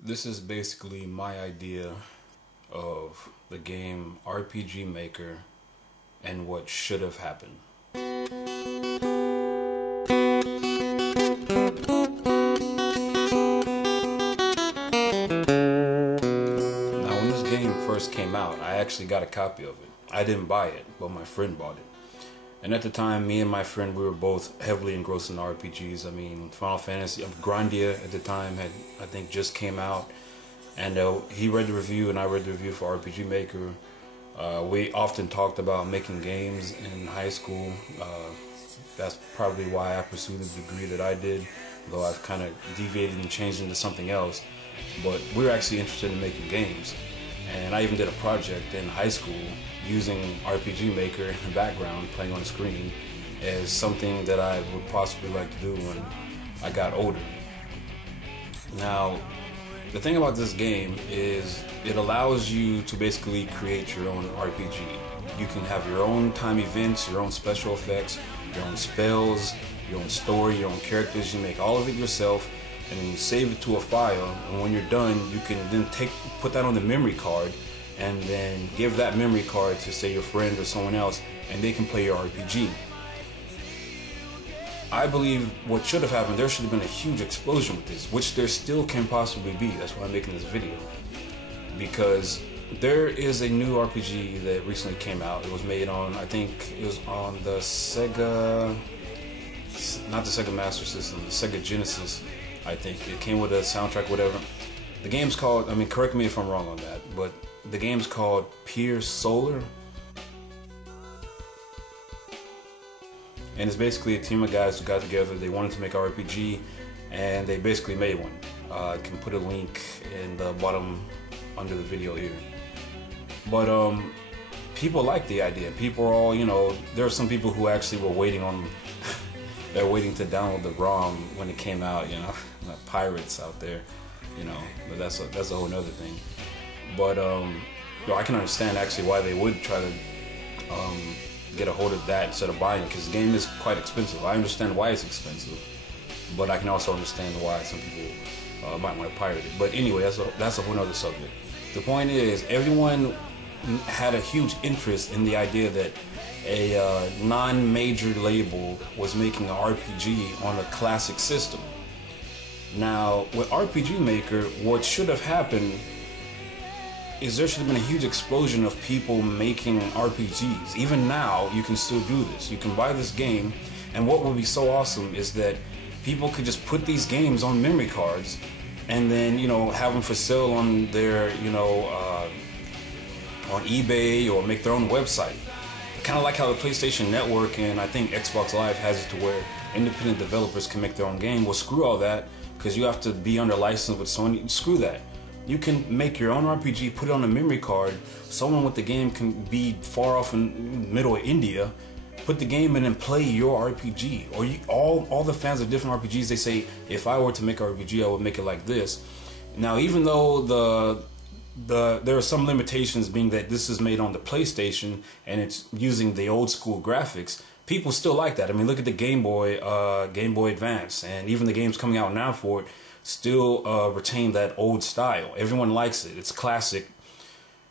This is basically my idea of the game RPG Maker and what should have happened. Now, when this game first came out, I actually got a copy of it. I didn't buy it, but my friend bought it. And at the time, me and my friend, we were both heavily engrossed in RPGs. I mean, Final Fantasy, Grandia at the time had, I think, just came out. And he read the review and I read the review for RPG Maker. We often talked about making games in high school. That's probably why I pursued the degree that I did, though I've kind of deviated and changed into something else. But we were actually interested in making games. And I even did a project in high school using RPG Maker in the background, playing on the screen, as something that I would possibly like to do when I got older. Now, the thing about this game is it allows you to basically create your own RPG. You can have your own time events, your own special effects, your own spells, your own story, your own characters. You make all of it yourself, and then you save it to a file. And when you're done, you can then put that on the memory card, and then give that memory card to, say, your friend or someone else, and they can play your RPG. I believe what should have happened, there should have been a huge explosion with this, which there still can possibly be. That's why I'm making this video. Because there is a new RPG that recently came out. It was made on, I think it was on the Sega, not the Sega Master System, the Sega Genesis, I think. It came with a soundtrack, whatever. The game's called, I mean, correct me if I'm wrong on that, but the game's called Pier Solar. And it's basically a team of guys who got together. They wanted to make an RPG, and they basically made one. I can put a link in the bottom under the video here. But people like the idea. People are all, there are some people who actually were waiting on, they're waiting to download the ROM when it came out, pirates out there, but that's a whole nother thing. But I can understand actually why they would try to get a hold of that instead of buying it, because the game is quite expensive. I understand why it's expensive, but I can also understand why some people might want to pirate it. But anyway, that's a whole other subject. The point is, everyone had a huge interest in the idea that a non-major label was making an RPG on a classic system. Now, with RPG Maker, what should have happened is there should have been a huge explosion of people making RPGs. Even now, you can still do this. You can buy this game, and what would be so awesome is that people could just put these games on memory cards and then, have them for sale on their, on eBay, or make their own website. Kind of like how the PlayStation Network and I think Xbox Live has it to where independent developers can make their own game. Well, screw all that, because you have to be under license with Sony. Screw that. You can make your own RPG, put it on a memory card. Someone with the game can be far off in the middle of India, put the game in and play your RPG. Or all the fans of different RPGs, they say, if I were to make an RPG, I would make it like this. Now, even though there are some limitations, being that this is made on the PlayStation and it's using the old school graphics, people still like that. I mean, look at the Game Boy Advance, and even the games coming out now for it still retain that old style. Everyone likes it. It's classic.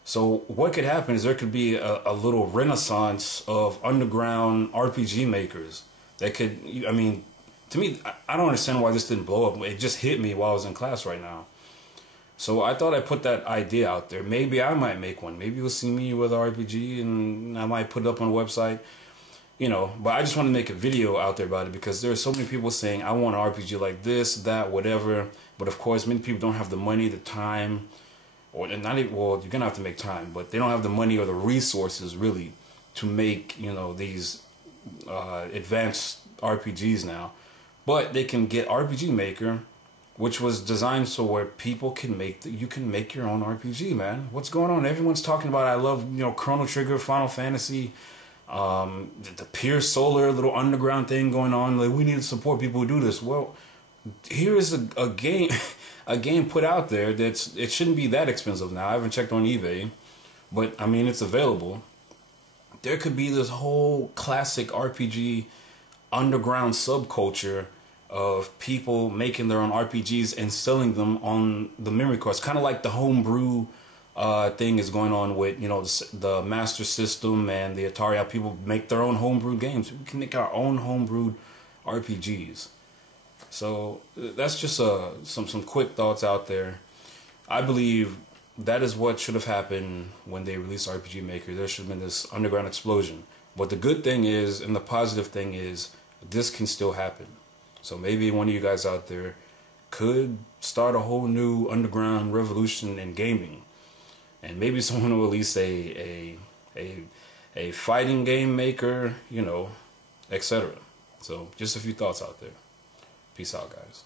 So what could happen is there could be a little renaissance of underground RPG makers that could, I mean, to me, I don't understand why this didn't blow up. It just hit me while I was in class right now. So I thought I'd put that idea out there. Maybe I might make one. Maybe you'll see me with RPG and I might put it up on a website. But I just want to make a video out there about it, because there are so many people saying, I want an RPG like this, that, whatever. But of course, many people don't have the money, the time, or not even, well, you're going to have to make time, but they don't have the money or the resources really to make, these advanced RPGs now. But they can get RPG Maker, which was designed so where people can you can make your own RPG, man. What's going on? Everyone's talking about, I love, Chrono Trigger, Final Fantasy, the Pier Solar little underground thing going on. Like, we need to support people who do this. Well, here is a game a game put out there it shouldn't be that expensive now. I haven't checked on eBay, but I mean, it's available. There could be this whole classic RPG underground subculture of people making their own RPGs and selling them on the memory cards, kind of like the homebrew thing is going on with, you know, the Master System and the Atari. How people make their own homebrewed games. We can make our own homebrewed RPGs. So that's just some quick thoughts out there. I believe that is what should have happened when they released RPG Maker. There should have been this underground explosion. But the good thing is, and the positive thing is, this can still happen. So maybe one of you guys out there could start a whole new underground revolution in gaming. And maybe someone will release a fighting game maker, you know, etc. So just a few thoughts out there. Peace out, guys.